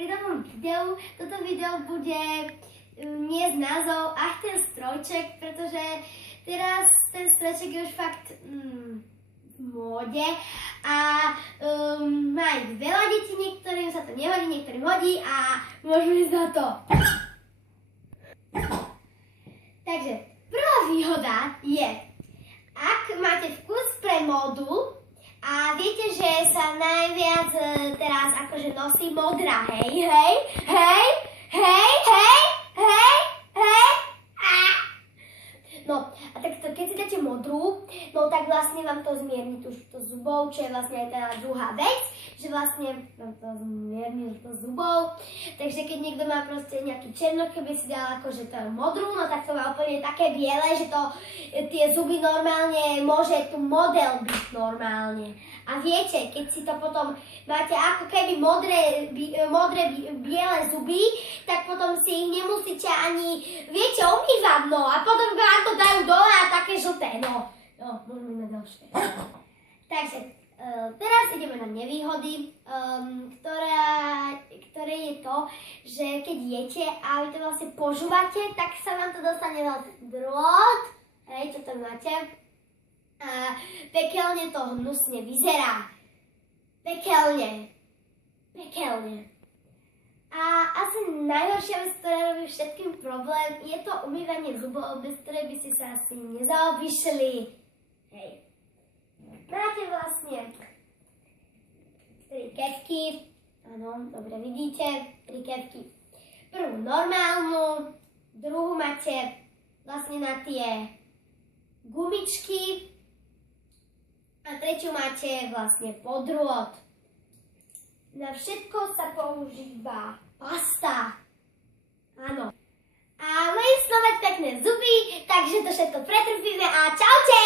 pri tomto videu. Toto video bude niesť názov Ach, ten strojček, pretože teraz ten strojček je už fakt v móde a má ich veľa detí, niektorým sa to nehodí, niektorým hodí a môžeme ísť na to. Takže prvá výhoda je, ak máte vkus pre módu a viete, že sa najviac teraz akože nosí modrá, hej. No, a tak keď si dáte modrú, no tak vlastne vám to zmierni to zubov, čo je vlastne aj tá druhá vec, že vlastne vám to zmierni to zubov. Takže keď niekto má proste nejaký černok, keby si dal akože to modrú, no tak to má úplne také biele, že to tie zuby normálne môže tu model byť normálne. A viete, keď si to potom máte ako keby modré biele zuby, tak potom si ich nemusíte ani, viete, umývať, no a potom vám to dajú dole a také žlté, no. No, môžeme na ďalšie. Takže, teraz ideme na nevýhody, ktoré je to, že keď jete a vy to vlastne požúvate, tak sa vám to dostane vlastne drôt, hej, čo tam máte. A pekelne to hnusne vyzerá. Pekelne. A asi najhoršia vec, ktorá robí všetkým problém, je to umývanie zubov, bez ktorej by si sa asi nezaobišli. Hej. Máte vlastne 3 kefky. Áno, dobre vidíte. 3 kefky. Prvú normálnu, druhú máte vlastne na tie gumičky a tretiu máte vlastne podrôt. Na všetko sa používa pasta. Áno. A majú snovať pekné zuby, takže to všetko pretrpíme a čaute!